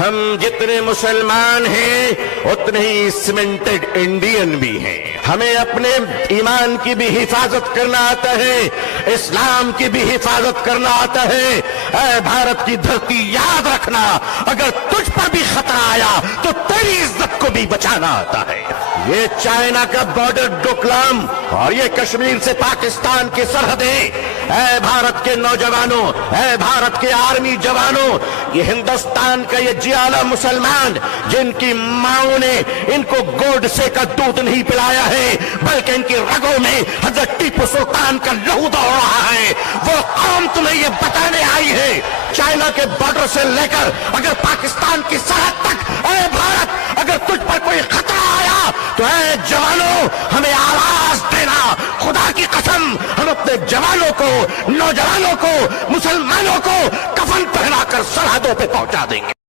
ہم جتنے مسلمان ہیں اتنے ہی سیمنٹڈ انڈین بھی ہیں. ہمیں اپنے ایمان کی بھی حفاظت کرنا آتا ہے, اسلام کی بھی حفاظت کرنا آتا ہے. اے بھارت کی دھرتی یاد رکھنا, اگر تجھ پر بھی خطرہ آیا تو تیری عزت کو بھی بچانا آتا ہے. یہ چائنا کا بارڈر ڈوکلام اور یہ کشمیر سے پاکستان کی سرحدیں, اے بھارت کے نوجوانوں, اے بھارت کے آرمی جوانوں, یہ ہندوستان کا یہ جیالا مسلمان جن کی ماؤں نے ان کو گوڈسے کا دودھ نہیں پلایا ہے بلکہ ان کی رگوں میں حضرت ٹیپو سلطان کا لہو دوڑ رہا ہے, وہ قوم تمہیں یہ بتانے آئی ہے چائنا کے بارڈر سے لے کر اگر پاکستان کی سرحد تک, اے بھارت اگر تجھ پر کوئی خطرہ آیا تو اے جوانوں ہمیں آواز دینا. خدا کی قسم ہم اپنے جوانوں کو, نوجوانوں کو, مسلمانوں کو کفن پہنا کر سرحدوں پہ پہنچا دیں گے.